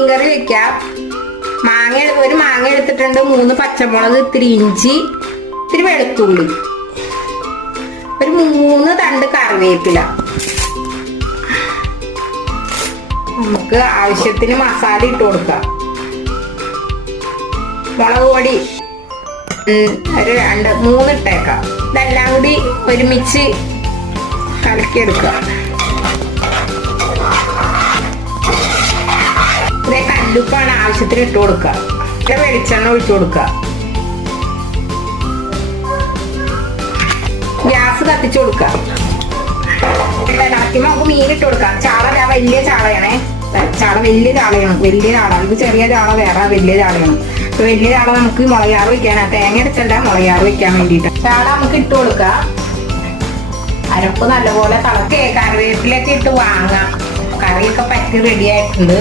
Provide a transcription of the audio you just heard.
മീൻകറി വെക്കാം. ഒരു മാങ്ങ എടുത്തിട്ടുണ്ട്, 3 പച്ചമുളക്, ഇത്തിരി ഇഞ്ചി, ഇത്തിരി വെളുത്തുള്ളി, ഒരു 3 തണ്ട് കറിവേപ്പില. നമുക്ക് ആവശ്യത്തിന് മസാല ഇട്ട് കൊടുക്കാം. മുളക് പൊടി ഒരു 2-3 ഇട്ടേക്കാം. ഇതെല്ലാം കൂടി ഒരുമിച്ച് കലക്കിയെടുക്കുക. ഇതേ കല്ലുപ്പാണ് ആവശ്യത്തിന് ഇട്ട് കൊടുക്കുക. വെളിച്ചെണ്ണ ഒഴിച്ചു കൊടുക്കുക. ഗ്യാസ് കത്തിച്ചു കൊടുക്കുക. ഇളക്കി നമുക്ക് മീനിട്ട് കൊടുക്കാം. ചാള വലിയ ചാളയാണേ. ചാള വലിയ ചാളയാണ്. ഇത് ചെറിയ ചാള വേറെ, വലിയ ചാളയാണ്. അപ്പൊ വലിയ ചാള നമുക്ക് മുളകാറ് വെക്കാനാ. തേങ്ങ അരച്ചല്ല, മുളകാറ് വെക്കാൻ വേണ്ടിട്ട് ചാള നമുക്ക് ഇട്ട് കൊടുക്കാം. അരപ്പ് നല്ലപോലെ തിളക്കി കറിവേപ്പിലൊക്കെ ഇട്ട് വാങ്ങാം. കറിയൊക്കെ പറ്റി റെഡി ആയിട്ടുണ്ട്.